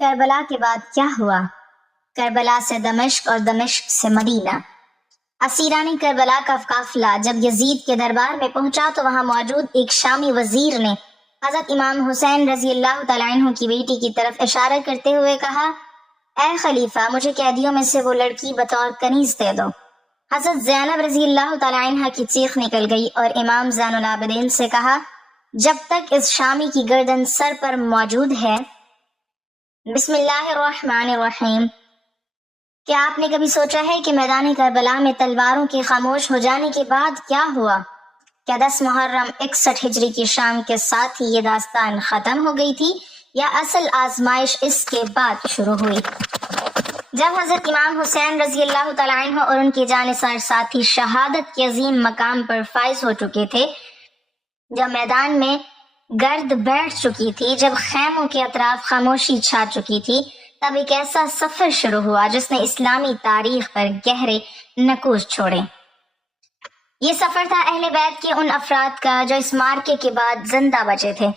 کربلا کے بعد کیا ہوا؟ کربلا سے دمشق اور دمشق سے مدینہ۔ اسیران کربلا کا قافلہ جب یزید کے دربار میں پہنچا تو وہاں موجود ایک شامی وزیر نے حضرت امام حسین رضی اللہ تعالیٰ عنہ کی بیٹی کی طرف اشارہ کرتے ہوئے کہا، اے خلیفہ، مجھے قیدیوں میں سے وہ لڑکی بطور کنیز دے دو۔ حضرت زینب رضی اللہ تعالیٰ عنہ کی چیخ نکل گئی اور امام زین العابدین سے کہا، جب تک اس شامی کی گردن سر پر موجود ہے، بسم اللہ الرحمن الرحیم، کیا آپ نے کبھی سوچا ہے کہ میدان کربلا میں تلواروں کے خاموش ہو جانے کے بعد کیا ہوا؟ کیا 10 محرم 61 ہجری کی شام کے ساتھ ہی یہ داستان ختم ہو گئی تھی یا اصل آزمائش اس کے بعد شروع ہوئی؟ جب حضرت امام حسین رضی اللہ تعالیٰ عنہ اور ان کے جانثار ساتھی شہادت کے عظیم مقام پر فائز ہو چکے تھے، جب میدان میں گرد بیٹھ چکی تھی، جب خیموں کے اطراف خاموشی چھا چکی تھی، تب ایک ایسا سفر شروع ہوا جس نے اسلامی تاریخ پر گہرے نقوش چھوڑے۔ یہ سفر تھا اہل بیت کے ان افراد کا جو اس مارکے کے بعد زندہ بچے تھے۔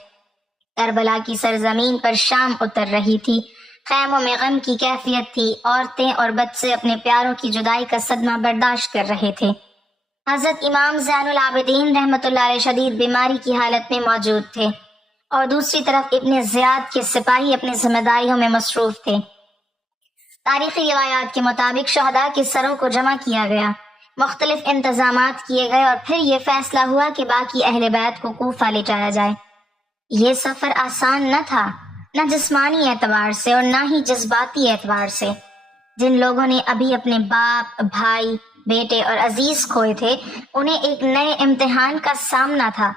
کربلا کی سرزمین پر شام اتر رہی تھی، خیموں میں غم کی کیفیت تھی، عورتیں اور بچے اپنے پیاروں کی جدائی کا صدمہ برداشت کر رہے تھے۔ حضرت امام زین العابدین رحمۃ اللہ علیہ شدید بیماری کی حالت میں موجود تھے اور دوسری طرف ابن زیاد کے سپاہی اپنی ذمہ داریوں میں مصروف تھے۔ تاریخی روایات کے مطابق شہداء کے سروں کو جمع کیا گیا، مختلف انتظامات کیے گئے اور پھر یہ فیصلہ ہوا کہ باقی اہل بیت کو کوفہ لے جایا جائے۔ یہ سفر آسان نہ تھا، نہ جسمانی اعتبار سے اور نہ ہی جذباتی اعتبار سے۔ جن لوگوں نے ابھی اپنے باپ، بھائی، بیٹے اور عزیز کھوئے تھے، انہیں ایک نئے امتحان کا سامنا تھا۔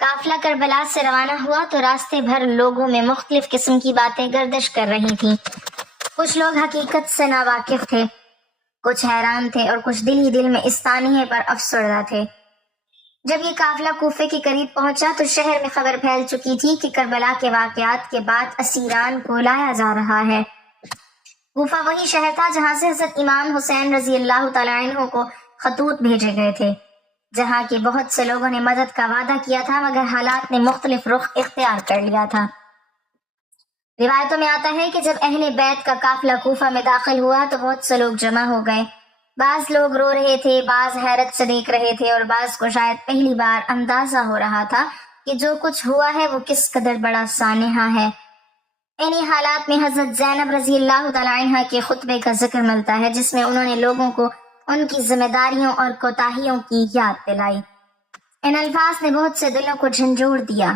قافلہ کربلا سے روانہ ہوا تو راستے بھر لوگوں میں مختلف قسم کی باتیں گردش کر رہی تھیں۔ کچھ لوگ حقیقت سے ناواقف تھے، کچھ حیران تھے اور کچھ دل ہی دل میں اس سانحے پر افسردہ تھے۔ جب یہ قافلہ کوفے کے قریب پہنچا تو شہر میں خبر پھیل چکی تھی کہ کربلا کے واقعات کے بعد اسیران کو لایا جا رہا ہے۔ کوفہ وہی شہر تھا جہاں سے حضرت امام حسین رضی اللہ تعالیٰ عنہ کو خطوط بھیجے گئے تھے، جہاں کے بہت سے لوگوں نے مدد کا وعدہ کیا تھا مگر حالات نے مختلف رخ اختیار کر لیا تھا۔ روایتوں میں آتا ہے کہ جب اہل بیت کا قافلہ کوفہ میں داخل ہوا تو بہت سے لوگ جمع ہو گئے۔ بعض لوگ رو رہے تھے، بعض حیرت سے دیکھ رہے تھے اور بعض کو شاید پہلی بار اندازہ ہو رہا تھا کہ جو کچھ ہوا ہے وہ کس قدر بڑا سانحہ ہے۔ انہی حالات میں حضرت زینب رضی اللہ تعالیٰ عنہ کے خطبے کا ذکر ملتا ہے جس میں انہوں نے لوگوں کو ان کی ذمہ داریوں اور کوتاہیوں کی یاد دلائی۔ ان الفاظ نے بہت سے دلوں کو جھنجھوڑ دیا۔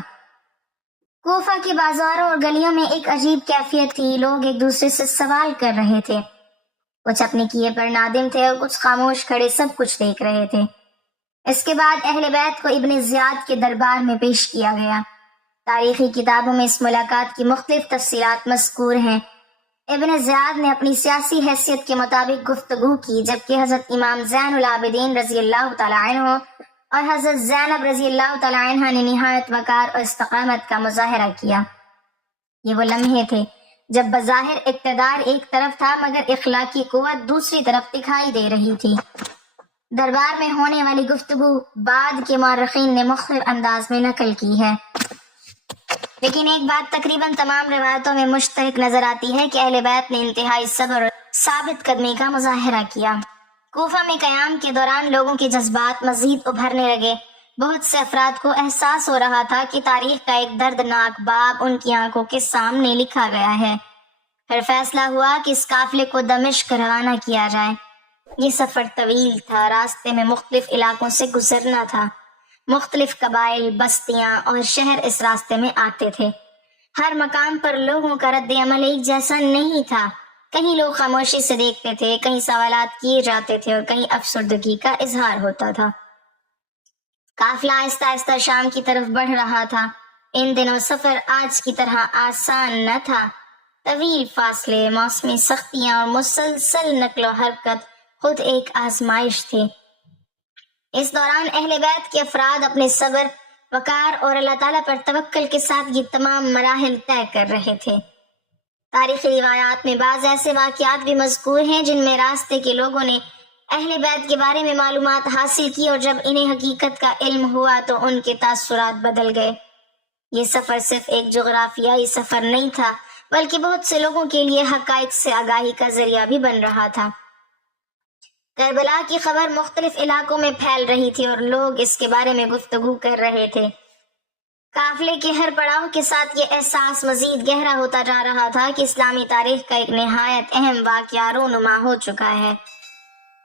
کوفہ کی بازاروں اور گلیوں میں ایک عجیب کیفیت تھی، لوگ ایک دوسرے سے سوال کر رہے تھے، کچھ اپنے کیے پر نادم تھے اور کچھ خاموش کھڑے سب کچھ دیکھ رہے تھے۔ اس کے بعد اہل بیت کو ابن زیاد کے دربار میں پیش کیا گیا۔ تاریخی کتابوں میں اس ملاقات کی مختلف تفصیلات مذکور ہیں۔ ابن زیاد نے اپنی سیاسی حیثیت کے مطابق گفتگو کی، جبکہ حضرت امام زین العابدین رضی اللہ تعالیٰ عنہ اور حضرت زینب رضی اللہ تعالیٰ عنہ نے نہایت وقار اور استقامت کا مظاہرہ کیا۔ یہ وہ لمحے تھے جب بظاہر اقتدار ایک طرف تھا مگر اخلاقی قوت دوسری طرف دکھائی دے رہی تھی۔ دربار میں ہونے والی گفتگو بعد کے مورخین نے مختلف انداز میں نقل کی ہے، لیکن ایک بات تقریباً تمام روایتوں میں مشترک نظر آتی ہے کہ اہل بیت نے انتہائی صبر اور ثابت قدمی کا مظاہرہ کیا۔ کوفہ میں قیام کے دوران لوگوں کے جذبات مزید ابھرنے لگے۔ بہت سے افراد کو احساس ہو رہا تھا کہ تاریخ کا ایک دردناک باب ان کی آنکھوں کے سامنے لکھا گیا ہے۔ پھر فیصلہ ہوا کہ اس قافلے کو دمشق روانہ کیا جائے۔ یہ سفر طویل تھا، راستے میں مختلف علاقوں سے گزرنا تھا۔ مختلف قبائل، بستیاں اور شہر اس راستے میں آتے تھے۔ ہر مقام پر لوگوں کا رد عمل ایک جیسا نہیں تھا۔ کہیں لوگ خاموشی سے دیکھتے تھے، کہیں سوالات کیے جاتے تھے اور کہیں افسردگی کا اظہار ہوتا تھا۔ قافلہ آہستہ آہستہ شام کی طرف بڑھ رہا تھا۔ ان دنوں سفر آج کی طرح آسان نہ تھا۔ طویل فاصلے، موسمی سختیاں اور مسلسل نقل و حرکت خود ایک آزمائش تھی۔ اس دوران اہل بیت کے افراد اپنے صبر، وقار اور اللہ تعالیٰ پر توکل کے ساتھ یہ تمام مراحل طے کر رہے تھے۔ تاریخی روایات میں بعض ایسے واقعات بھی مذکور ہیں جن میں راستے کے لوگوں نے اہل بیت کے بارے میں معلومات حاصل کی اور جب انہیں حقیقت کا علم ہوا تو ان کے تاثرات بدل گئے۔ یہ سفر صرف ایک جغرافیائی سفر نہیں تھا بلکہ بہت سے لوگوں کے لیے حقائق سے آگاہی کا ذریعہ بھی بن رہا تھا۔ کربلا کی خبر مختلف علاقوں میں پھیل رہی تھی اور لوگ اس کے بارے میں گفتگو کر رہے تھے۔ قافلے کے ہر پڑاؤ کے ساتھ یہ احساس مزید گہرا ہوتا جا رہا تھا کہ اسلامی تاریخ کا ایک نہایت اہم واقعہ رونما ہو چکا ہے۔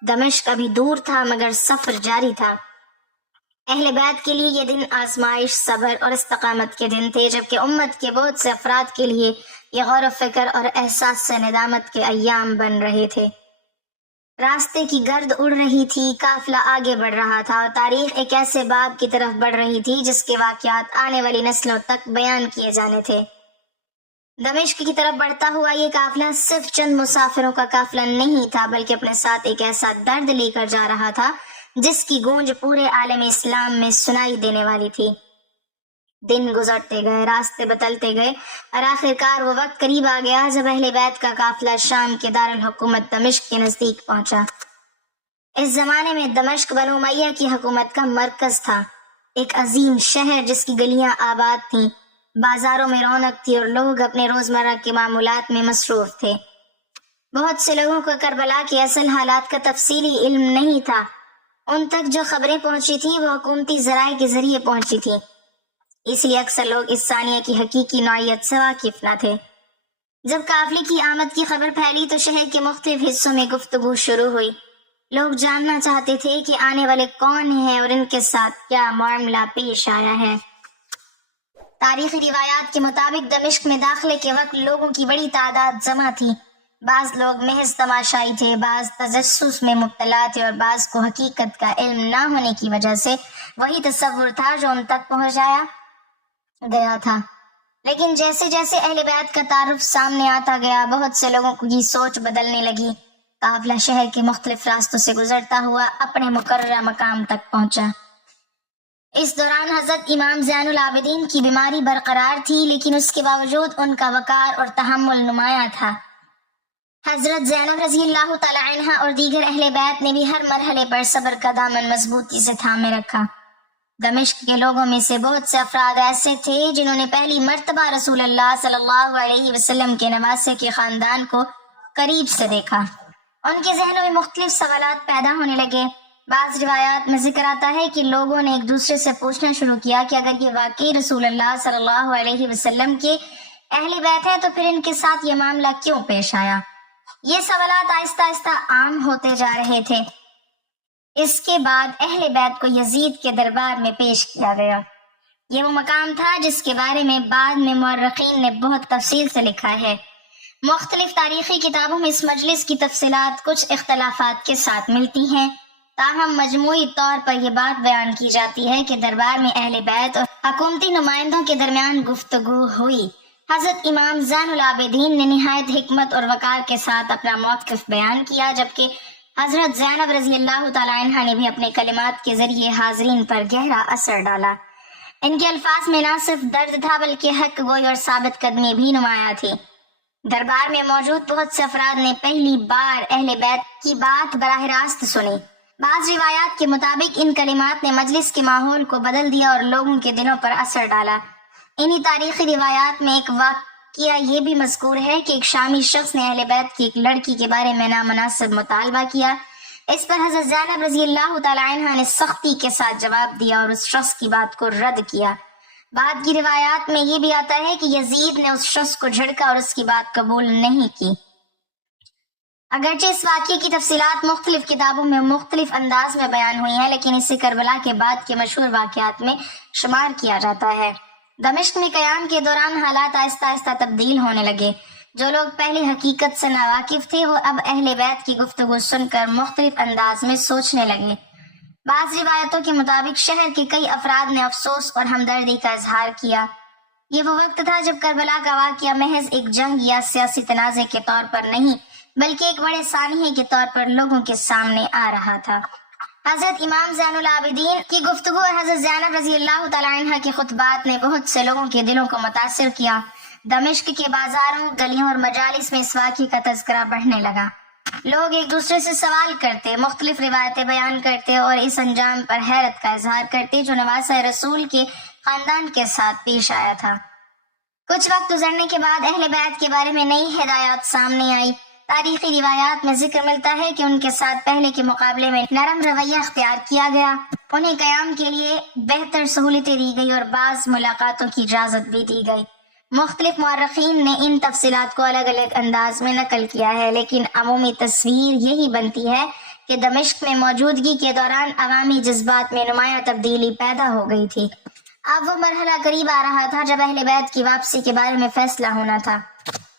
دمشق ابھی دور تھا مگر سفر جاری تھا۔ اہل بیت کے لیے یہ دن آزمائش، صبر اور استقامت کے دن تھے، جبکہ امت کے بہت سے افراد کے لیے یہ غور و فکر اور احساس سے ندامت کے ایام بن رہے تھے۔ راستے کی گرد اڑ رہی تھی، قافلہ آگے بڑھ رہا تھا اور تاریخ ایک ایسے باب کی طرف بڑھ رہی تھی جس کے واقعات آنے والی نسلوں تک بیان کیے جانے تھے۔ دمشق کی طرف بڑھتا ہوا یہ قافلہ صرف چند مسافروں کا قافلہ نہیں تھا، بلکہ اپنے ساتھ ایک ایسا درد لے کر جا رہا تھا جس کی گونج پورے عالم اسلام میں سنائی دینے والی تھی۔ دن گزرتے گئے، راستے بدلتے گئے اور آخرکار وہ وقت قریب آ گیا جب اہل بیت کا قافلہ شام کے دارالحکومت دمشق کے نزدیک پہنچا۔ اس زمانے میں دمشق بنو امیہ کی حکومت کا مرکز تھا، ایک عظیم شہر جس کی گلیاں آباد تھیں، بازاروں میں رونق تھی اور لوگ اپنے روزمرہ کے معمولات میں مصروف تھے۔ بہت سے لوگوں کو کربلا کے اصل حالات کا تفصیلی علم نہیں تھا، ان تک جو خبریں پہنچی تھیں وہ حکومتی ذرائع کے ذریعے پہنچی تھیں، اس لیے اکثر لوگ اس ثانیہ کی حقیقی نوعیت سے واقف نہ تھے۔ جب قافلے کی آمد کی خبر پھیلی تو شہر کے مختلف حصوں میں گفتگو شروع ہوئی۔ لوگ جاننا چاہتے تھے کہ آنے والے کون ہیں اور ان کے ساتھ کیا معاملہ پیش آیا ہے۔ تاریخی روایات کے مطابق دمشق میں داخلے کے وقت لوگوں کی بڑی تعداد جمع تھی۔ بعض لوگ محض تماشائی تھے، بعض تجسس میں مبتلا تھے اور بعض کو حقیقت کا علم نہ ہونے کی وجہ سے وہی تصور تھا جو ان تک پہنچایا گیا تھا۔ لیکن جیسے جیسے اہل بیت کا تعارف سامنے آتا گیا، بہت سے لوگوں کی سوچ بدلنے لگی۔ قافلہ شہر کے مختلف راستوں سے گزرتا ہوا اپنے مقررہ مقام تک پہنچا۔ اس دوران حضرت امام زین العابدین کی بیماری برقرار تھی، لیکن اس کے باوجود ان کا وقار اور تحمل نمایاں تھا۔ حضرت زینب رضی اللہ تعالی عنہا اور دیگر اہل بیت نے بھی ہر مرحلے پر صبر کا دامن مضبوطی سے تھامے رکھا۔ دمشق کے لوگوں میں سے بہت سے افراد ایسے تھے جنہوں نے پہلی مرتبہ رسول اللہ صلی اللہ علیہ وسلم کے نواسے کے خاندان کو قریب سے دیکھا۔ ان کے ذہنوں میں مختلف سوالات پیدا ہونے لگے۔ بعض روایات میں ذکر آتا ہے کہ لوگوں نے ایک دوسرے سے پوچھنا شروع کیا کہ اگر یہ واقعی رسول اللہ صلی اللہ علیہ وسلم کے اہل بیت ہے تو پھر ان کے ساتھ یہ معاملہ کیوں پیش آیا؟ یہ سوالات آہستہ آہستہ عام ہوتے جا رہے تھے۔ اس کے بعد اہل بیت کو یزید کے دربار میں پیش کیا گیا۔ یہ وہ مقام تھا جس کے بارے میں بعد میں مورخین نے بہت تفصیل سے لکھا ہے۔ مختلف تاریخی کتابوں میں اس مجلس کی تفصیلات کچھ اختلافات کے ساتھ ملتی ہیں، تاہم مجموعی طور پر یہ بات بیان کی جاتی ہے کہ دربار میں اہل بیت اور حکومتی نمائندوں کے درمیان گفتگو ہوئی۔ حضرت امام زین العابدین نے نہایت حکمت اور وقار کے ساتھ اپنا موقف بیان کیا، جبکہ حضرت زینب رضی اللہ تعالی عنہا نے بھی اپنے کلمات کے ذریعے حاضرین پر گہرا اثر ڈالا۔ ان کے الفاظ میں نہ صرف درد تھا بلکہ حق گوئی اور ثابت قدمی بھی نمایاں تھی۔ دربار میں موجود بہت سے افراد نے پہلی بار اہل بیت کی بات براہ راست سنی۔ بعض روایات کے مطابق ان کلمات نے مجلس کے ماحول کو بدل دیا اور لوگوں کے دلوں پر اثر ڈالا۔ انہی تاریخی روایات میں ایک واقعہ یہ بھی مذکور ہے کہ ایک شامی شخص نے اہل بیت کی ایک لڑکی کے بارے میں نامناسب مطالبہ کیا۔ اس پر حضرت زینب رضی اللہ تعالی عنہا نے سختی کے ساتھ جواب دیا اور اس شخص کی بات کو رد کیا۔ بعد کی روایات میں یہ بھی آتا ہے کہ یزید نے اس شخص کو جھڑکا اور اس کی بات قبول نہیں کی۔ اگرچہ اس واقعے کی تفصیلات مختلف کتابوں میں مختلف انداز میں بیان ہوئی ہیں، لیکن اسے کربلا کے بعد کے مشہور واقعات میں شمار کیا جاتا ہے۔ دمشق میں قیام کے دوران حالات آہستہ آہستہ تبدیل ہونے لگے۔ جو لوگ پہلے حقیقت سے ناواقف تھے وہ اب اہل بیت کی گفتگو سن کر مختلف انداز میں سوچنے لگے۔ بعض روایتوں کے مطابق شہر کے کئی افراد نے افسوس اور ہمدردی کا اظہار کیا۔ یہ وہ وقت تھا جب کربلا کا واقعہ محض ایک جنگ یا سیاسی تنازع کے طور پر نہیں بلکہ ایک بڑے سانحے کے طور پر لوگوں کے سامنے آ رہا تھا۔ حضرت امام زین العابدین کی گفتگو اور حضرت زینب رضی اللہ تعالی عنہا کے خطبات نے بہت سے لوگوں کے دلوں کو متاثر کیا۔ دمشق کے بازاروں، گلیوں اور مجالس میں اس واقعے کا تذکرہ بڑھنے لگا۔ لوگ ایک دوسرے سے سوال کرتے، مختلف روایتیں بیان کرتے اور اس انجام پر حیرت کا اظہار کرتے جو نواسہ رسول کے خاندان کے ساتھ پیش آیا تھا۔ کچھ وقت گزرنے کے بعد اہل بیت کے بارے میں نئی ہدایات سامنے آئی۔ تاریخی روایات میں ذکر ملتا ہے کہ ان کے ساتھ پہلے کے مقابلے میں نرم رویہ اختیار کیا گیا، انہیں قیام کے لیے بہتر سہولتیں دی گئی اور بعض ملاقاتوں کی اجازت بھی دی گئی۔ مختلف مورخین نے ان تفصیلات کو الگ الگ انداز میں نقل کیا ہے، لیکن عمومی تصویر یہی بنتی ہے کہ دمشق میں موجودگی کے دوران عوامی جذبات میں نمایاں تبدیلی پیدا ہو گئی تھی۔ اب وہ مرحلہ قریب آ رہا تھا جب اہل بیت کی واپسی کے بارے میں فیصلہ ہونا تھا۔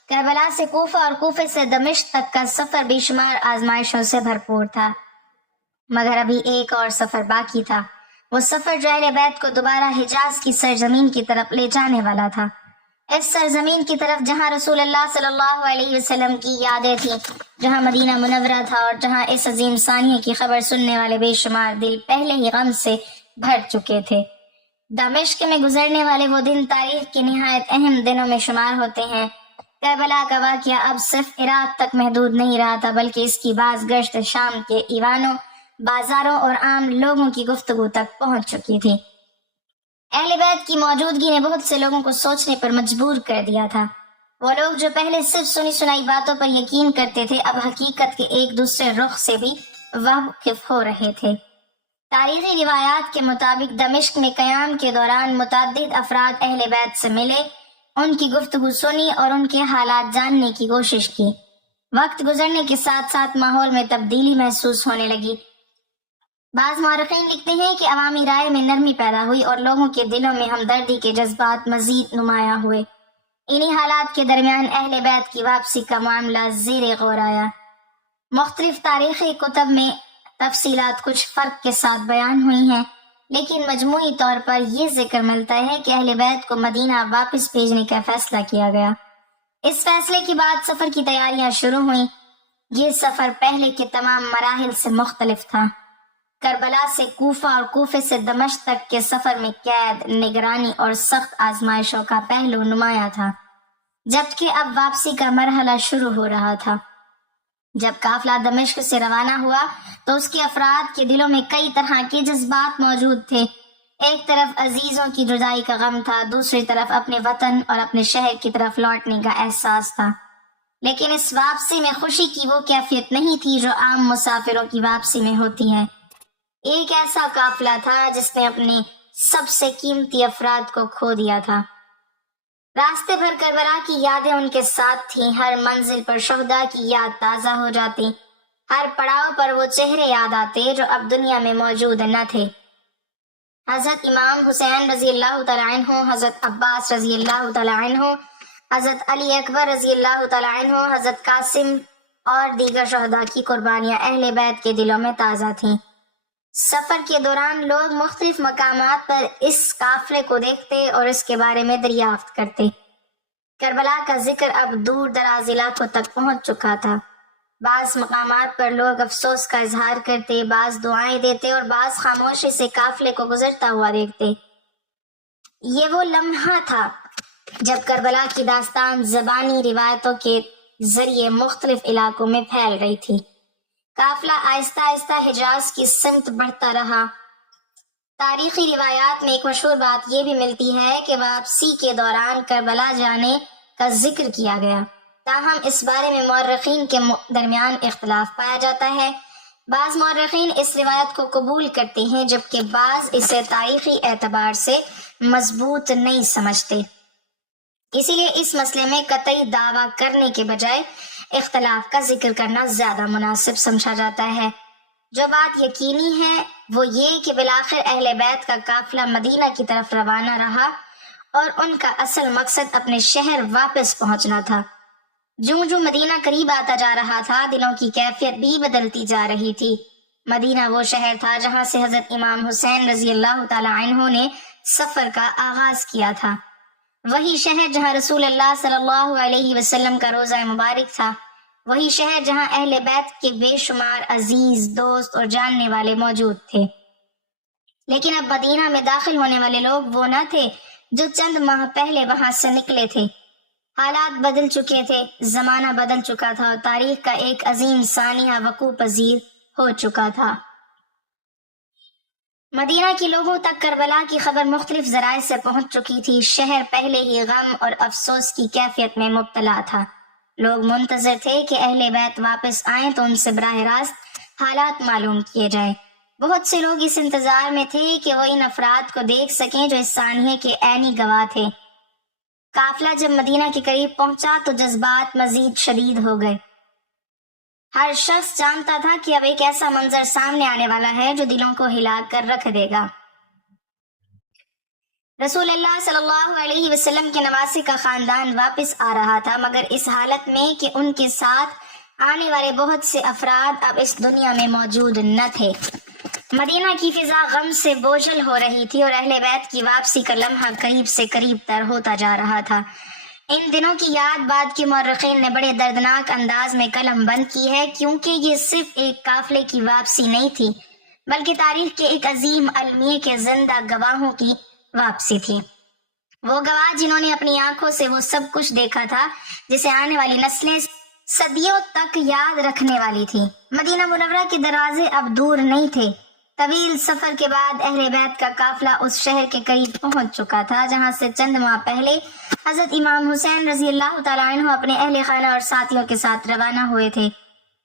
کربلا سے کوفہ اور کوفے سے دمشق تک کا سفر بے شمار آزمائشوں سے بھرپور تھا، مگر ابھی ایک اور سفر باقی تھا، وہ سفر جو اہل بیت کو دوبارہ حجاز کی سرزمین کی طرف لے جانے والا تھا، اس سرزمین کی طرف جہاں رسول اللہ صلی اللہ علیہ وسلم کی یادیں تھیں، جہاں مدینہ منورہ تھا اور جہاں اس عظیم ثانیے کی خبر سننے والے بے شمار دل پہلے ہی غم سے بھر چکے تھے۔ دمشق میں گزرنے والے وہ دن تاریخ کے نہایت اہم دنوں میں شمار ہوتے ہیں۔ کربلا کا واقعہ اب صرف عراق تک محدود نہیں رہا تھا، بلکہ اس کی باز گشت شام کے ایوانوں، بازاروں اور عام لوگوں کی گفتگو تک پہنچ چکی تھی۔ اہل بیت کی موجودگی نے بہت سے لوگوں کو سوچنے پر مجبور کر دیا تھا۔ وہ لوگ جو پہلے صرف سنی سنائی باتوں پر یقین کرتے تھے، اب حقیقت کے ایک دوسرے رخ سے بھی واقف ہو رہے تھے۔ تاریخی روایات کے مطابق دمشق میں قیام کے دوران متعدد افراد اہل بیت سے ملے، ان کی گفتگو سنی اور ان کے حالات جاننے کی کوشش کی۔ وقت گزرنے کے ساتھ ساتھ ماحول میں تبدیلی محسوس ہونے لگی۔ بعض مورخین لکھتے ہیں کہ عوامی رائے میں نرمی پیدا ہوئی اور لوگوں کے دلوں میں ہمدردی کے جذبات مزید نمایاں ہوئے۔ انہی حالات کے درمیان اہل بیت کی واپسی کا معاملہ زیر غور آیا۔ مختلف تاریخی کتب میں تفصیلات کچھ فرق کے ساتھ بیان ہوئی ہیں، لیکن مجموعی طور پر یہ ذکر ملتا ہے کہ اہل بیت کو مدینہ واپس بھیجنے کا فیصلہ کیا گیا۔ اس فیصلے کے بعد سفر کی تیاریاں شروع ہوئیں۔ یہ سفر پہلے کے تمام مراحل سے مختلف تھا۔ کربلا سے کوفہ اور کوفے سے دمشق تک کے سفر میں قید، نگرانی اور سخت آزمائشوں کا پہلو نمایاں تھا، جبکہ اب واپسی کا مرحلہ شروع ہو رہا تھا۔ جب قافلہ دمشق سے روانہ ہوا تو اس کے افراد کے دلوں میں کئی طرح کے جذبات موجود تھے۔ ایک طرف عزیزوں کی جدائی کا غم تھا، دوسری طرف اپنے وطن اور اپنے شہر کی طرف لوٹنے کا احساس تھا۔ لیکن اس واپسی میں خوشی کی وہ کیفیت نہیں تھی جو عام مسافروں کی واپسی میں ہوتی ہے۔ ایک ایسا قافلہ تھا جس نے اپنے سب سے قیمتی افراد کو کھو دیا تھا۔ راستے بھر کربلا کی یادیں ان کے ساتھ تھیں، ہر منزل پر شہداء کی یاد تازہ ہو جاتی، ہر پڑاؤ پر وہ چہرے یاد آتے جو اب دنیا میں موجود نہ تھے۔ حضرت امام حسین رضی اللہ تعالیٰ عنہ، حضرت عباس رضی اللہ تعالیٰ عنہ، حضرت علی اکبر رضی اللہ تعالیٰ عنہ، حضرت قاسم اور دیگر شہداء کی قربانیاں اہل بیت کے دلوں میں تازہ تھیں۔ سفر کے دوران لوگ مختلف مقامات پر اس قافلے کو دیکھتے اور اس کے بارے میں دریافت کرتے۔ کربلا کا ذکر اب دور دراز علاقوں تک پہنچ چکا تھا۔ بعض مقامات پر لوگ افسوس کا اظہار کرتے، بعض دعائیں دیتے اور بعض خاموشی سے قافلے کو گزرتا ہوا دیکھتے۔ یہ وہ لمحہ تھا جب کربلا کی داستان زبانی روایتوں کے ذریعے مختلف علاقوں میں پھیل رہی تھی۔ قافلہ آہستہ آہستہ حجاز کی سمت بڑھتا رہا۔ تاریخی روایات میں ایک مشہور بات یہ بھی ملتی ہے کہ واپسی کے دوران کربلا جانے کا ذکر کیا گیا، تاہم اس بارے میں مورخین کے درمیان اختلاف پایا جاتا ہے۔ بعض مورخین اس روایت کو قبول کرتے ہیں جبکہ بعض اسے تاریخی اعتبار سے مضبوط نہیں سمجھتے۔ اسی لیے اس مسئلے میں قطعی دعویٰ کرنے کے بجائے اختلاف کا ذکر کرنا زیادہ مناسب سمجھا جاتا ہے۔ جو بات یقینی ہے وہ یہ کہ بالآخر اہل بیت کا قافلہ مدینہ کی طرف روانہ رہا اور ان کا اصل مقصد اپنے شہر واپس پہنچنا تھا۔ جوں جوں مدینہ قریب آتا جا رہا تھا، دلوں کی کیفیت بھی بدلتی جا رہی تھی۔ مدینہ وہ شہر تھا جہاں سے حضرت امام حسین رضی اللہ تعالی عنہ نے سفر کا آغاز کیا تھا، وہی شہر جہاں رسول اللہ صلی اللہ علیہ وسلم کا روضہ مبارک تھا، وہی شہر جہاں اہل بیت کے بے شمار عزیز، دوست اور جاننے والے موجود تھے۔ لیکن اب مدینہ میں داخل ہونے والے لوگ وہ نہ تھے جو چند ماہ پہلے وہاں سے نکلے تھے۔ حالات بدل چکے تھے، زمانہ بدل چکا تھا اور تاریخ کا ایک عظیم ثانیہ وقوع پذیر ہو چکا تھا۔ مدینہ کے لوگوں تک کربلا کی خبر مختلف ذرائع سے پہنچ چکی تھی۔ شہر پہلے ہی غم اور افسوس کی کیفیت میں مبتلا تھا۔ لوگ منتظر تھے کہ اہل بیت واپس آئیں تو ان سے براہ راست حالات معلوم کیے جائیں۔ بہت سے لوگ اس انتظار میں تھے کہ وہ ان افراد کو دیکھ سکیں جو اس سانحے کے عینی گواہ تھے۔ قافلہ جب مدینہ کے قریب پہنچا تو جذبات مزید شدید ہو گئے۔ ہر شخص جانتا تھا کہ اب ایک ایسا منظر سامنے آنے والا ہے جو دلوں کو ہلا کر رکھ دے گا۔ رسول اللہ صلی اللہ علیہ وسلم کے نواسے کا خاندان واپس آ رہا تھا، مگر اس حالت میں کہ ان کے ساتھ آنے والے بہت سے افراد اب اس دنیا میں موجود نہ تھے۔ مدینہ کی فضا غم سے بوجھل ہو رہی تھی اور اہل بیت کی واپسی کا لمحہ قریب سے قریب تر ہوتا جا رہا تھا۔ ان دنوں کی یاد بعد کے مورخین نے بڑے دردناک انداز میں قلم بند کی ہے، کیونکہ یہ صرف ایک قافلے کی واپسی نہیں تھی بلکہ تاریخ کے ایک عظیم المیے کے زندہ گواہوں کی واپسی تھی۔ وہ گواہ جنہوں نے اپنی آنکھوں سے وہ سب کچھ دیکھا تھا جسے آنے والی نسلیں صدیوں تک یاد رکھنے والی تھی۔ مدینہ منورہ کے دروازے اب دور نہیں تھے۔ طویل سفر کے بعد اہل بیت کا قافلہ اس شہر کے قریب پہنچ چکا تھا جہاں سے چند ماہ پہلے حضرت امام حسین رضی اللہ تعالیٰ عنہ اپنے اہل خانہ اور ساتھیوں کے ساتھ روانہ ہوئے تھے،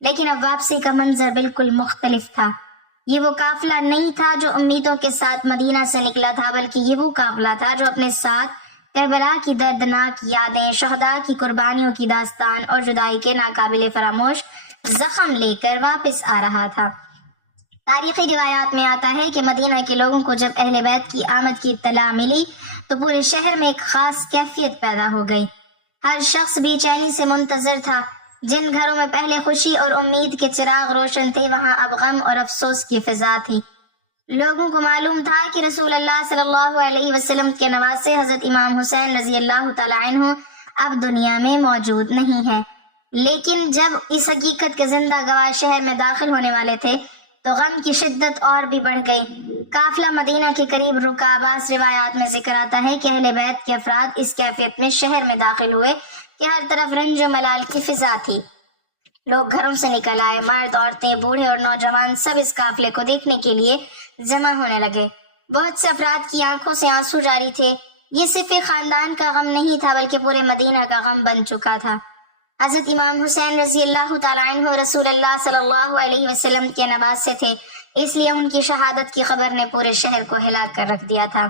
لیکن اب واپسی کا منظر بالکل مختلف تھا۔ یہ وہ قافلہ نہیں تھا جو امیدوں کے ساتھ مدینہ سے نکلا تھا، بلکہ یہ وہ قافلہ تھا جو اپنے ساتھ کربلا کی دردناک یادیں، شہداء کی قربانیوں کی داستان اور جدائی کے ناقابل فراموش زخم لے کر واپس آ رہا تھا۔ تاریخی روایات میں آتا ہے کہ مدینہ کے لوگوں کو جب اہل بیت کی آمد کی اطلاع ملی تو پورے شہر میں ایک خاص کیفیت پیدا ہو گئی۔ ہر شخص بے چینی سے منتظر تھا۔ جن گھروں میں پہلے خوشی اور امید کے چراغ روشن تھے وہاں اب غم اور افسوس کی فضا تھی۔ لوگوں کو معلوم تھا کہ رسول اللہ صلی اللہ علیہ وسلم کے نواسے حضرت امام حسین رضی اللہ تعالیٰ عنہ اب دنیا میں موجود نہیں ہے، لیکن جب اس حقیقت کے زندہ گواہ شہر میں داخل ہونے والے تھے تو غم کی شدت اور بھی بڑھ گئی۔ قافلہ مدینہ کے قریب رکا۔ بعض روایات میں ذکر آتا ہے کہ اہل بیت کے افراد اس کیفیت میں شہر میں داخل ہوئے کہ ہر طرف رنج و ملال کی فضا تھی۔ لوگ گھروں سے نکل آئے، مرد، عورتیں، بوڑھے اور نوجوان سب اس قافلے کو دیکھنے کے لیے جمع ہونے لگے۔ بہت سے افراد کی آنکھوں سے آنسو جاری تھے۔ یہ صرف ایک خاندان کا غم نہیں تھا بلکہ پورے مدینہ کا غم بن چکا تھا۔ حضرت امام حسین رضی اللہ تعالیٰ عنہ رسول اللہ صلی اللہ علیہ وسلم کے نواسے تھے، اس لیے ان کی شہادت کی خبر نے پورے شہر کو ہلا کر رکھ دیا تھا۔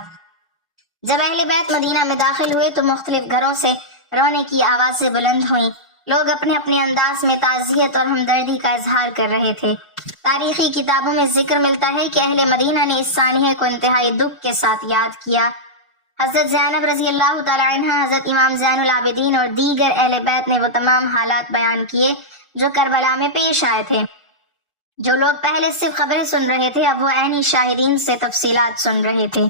جب اہل بیت مدینہ میں داخل ہوئے تو مختلف گھروں سے رونے کی آوازیں بلند ہوئیں۔ لوگ اپنے اپنے انداز میں تعزیت اور ہمدردی کا اظہار کر رہے تھے۔ تاریخی کتابوں میں ذکر ملتا ہے کہ اہل مدینہ نے اس سانحے کو انتہائی دکھ کے ساتھ یاد کیا۔ حضرت زینب رضی اللہ تعالیٰ عنہ، حضرت امام زین العابدین اور دیگر اہل بیت نے وہ تمام حالات بیان کیے جو کربلا میں پیش آئے تھے۔ جو لوگ پہلے صرف خبریں سن رہے تھے اب وہ عینی شاہدین سے تفصیلات سن رہے تھے۔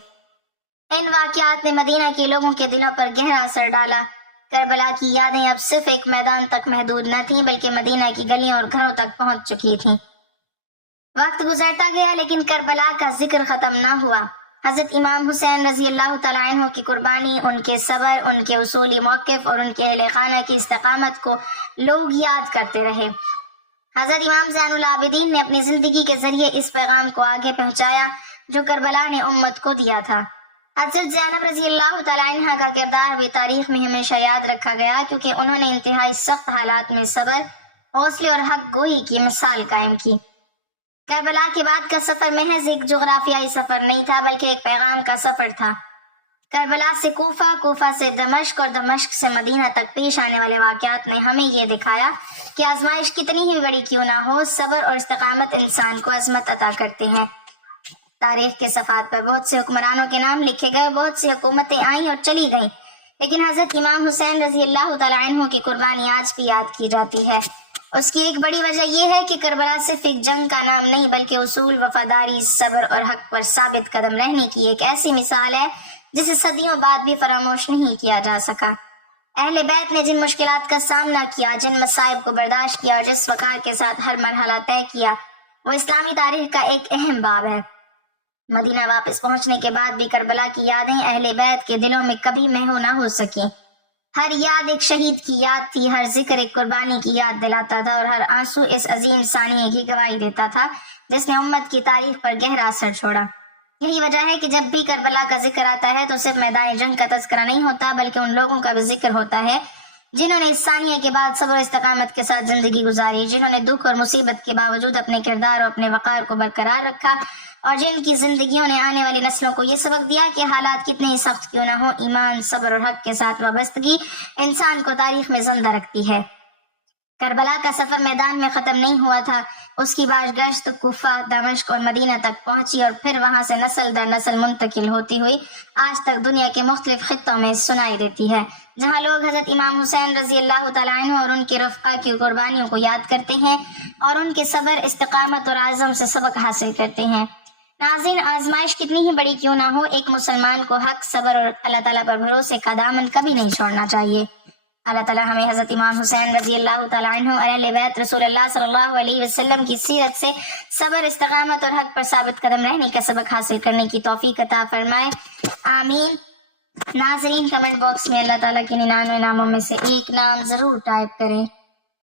ان واقعات نے مدینہ کے لوگوں کے دلوں پر گہرا اثر ڈالا۔ کربلا کی یادیں اب صرف ایک میدان تک محدود نہ تھیں بلکہ مدینہ کی گلیوں اور گھروں تک پہنچ چکی تھیں۔ وقت گزرتا گیا لیکن کربلا کا ذکر ختم نہ ہوا۔ حضرت امام حسین رضی اللہ تعالیٰ عنہ کی قربانی، ان کے صبر، ان کے اصولی موقف اور ان کے اہل خانہ کی استقامت کو لوگ یاد کرتے رہے۔ حضرت امام زین العابدین نے اپنی زندگی کے ذریعے اس پیغام کو آگے پہنچایا جو کربلا نے امت کو دیا تھا۔ حضرت زینب رضی اللہ تعالیٰ عنہ کا کردار بھی تاریخ میں ہمیشہ یاد رکھا گیا کیونکہ انہوں نے انتہائی سخت حالات میں صبر، حوصلے اور حق گوئی کی مثال قائم کی۔ کربلا کے بعد کا سفر محض ایک جغرافیائی سفر نہیں تھا بلکہ ایک پیغام کا سفر تھا۔ کربلا سے کوفہ، کوفہ سے دمشق اور دمشق سے مدینہ تک پیش آنے والے واقعات نے ہمیں یہ دکھایا کہ آزمائش کتنی ہی بڑی کیوں نہ ہو، صبر اور استقامت انسان کو عظمت عطا کرتے ہیں۔ تاریخ کے صفحات پر بہت سے حکمرانوں کے نام لکھے گئے، بہت سی حکومتیں آئیں اور چلی گئیں، لیکن حضرت امام حسین رضی اللہ تعالیٰ عنہ کی قربانی آج بھی یاد کی جاتی ہے۔ اس کی ایک بڑی وجہ یہ ہے کہ کربلا صرف ایک جنگ کا نام نہیں بلکہ اصول، وفاداری، صبر اور حق پر ثابت قدم رہنے کی ایک ایسی مثال ہے جسے صدیوں بعد بھی فراموش نہیں کیا جا سکا۔ اہل بیت نے جن مشکلات کا سامنا کیا، جن مصائب کو برداشت کیا اور جس وقار کے ساتھ ہر مرحلہ طے کیا، وہ اسلامی تاریخ کا ایک اہم باب ہے۔ مدینہ واپس پہنچنے کے بعد بھی کربلا کی یادیں اہل بیت کے دلوں میں کبھی محو نہ ہو سکیں۔ ہر یاد ایک شہید کی یاد تھی، ہر ذکر ایک قربانی کی یاد دلاتا تھا اور ہر آنسو اس عظیم سانحے کی گواہی دیتا تھا جس نے امت کی تاریخ پر گہرا اثر چھوڑا۔ یہی وجہ ہے کہ جب بھی کربلا کا ذکر آتا ہے تو صرف میدان جنگ کا تذکرہ نہیں ہوتا بلکہ ان لوگوں کا بھی ذکر ہوتا ہے جنہوں نے اس ثانیہ کے بعد صبر و استقامت کے ساتھ زندگی گزاری، جنہوں نے دکھ اور مصیبت کے باوجود اپنے کردار اور اپنے وقار کو برقرار رکھا، اور جن کی زندگیوں نے آنے والی نسلوں کو یہ سبق دیا کہ حالات کتنے ہی سخت کیوں نہ ہو، ایمان، صبر اور حق کے ساتھ وابستگی انسان کو تاریخ میں زندہ رکھتی ہے۔ کربلا کا سفر میدان میں ختم نہیں ہوا تھا، اس کی باز گشت کوفہ، دمشق اور مدینہ تک پہنچی اور پھر وہاں سے نسل در نسل منتقل ہوتی ہوئی آج تک دنیا کے مختلف خطوں میں سنائی دیتی ہے، جہاں لوگ حضرت امام حسین رضی اللہ تعالیٰ عنہ اور ان کے رفقا کی قربانیوں کو یاد کرتے ہیں اور ان کے صبر، استقامت اور عزم سے سبق حاصل کرتے ہیں۔ ناظرین، آزمائش کتنی ہی بڑی کیوں نہ ہو، ایک مسلمان کو حق، صبر اور اللہ تعالیٰ پر بھروسے کا دامن کبھی نہیں چھوڑنا چاہیے۔ اللہ تعالیٰ ہمیں حضرت امام حسین رضی اللہ تعالیٰ عنہ اور اہل بیت رسول اللہ صلی اللہ علیہ وسلم کی سیرت سے صبر، استقامت اور حق پر ثابت قدم رہنے کا سبق حاصل کرنے کی توفیق عطا فرمائے، آمین۔ ناظرین، کمنٹ باکس میں اللہ تعالیٰ کے 99 ناموں میں سے ایک نام ضرور ٹائپ کریں۔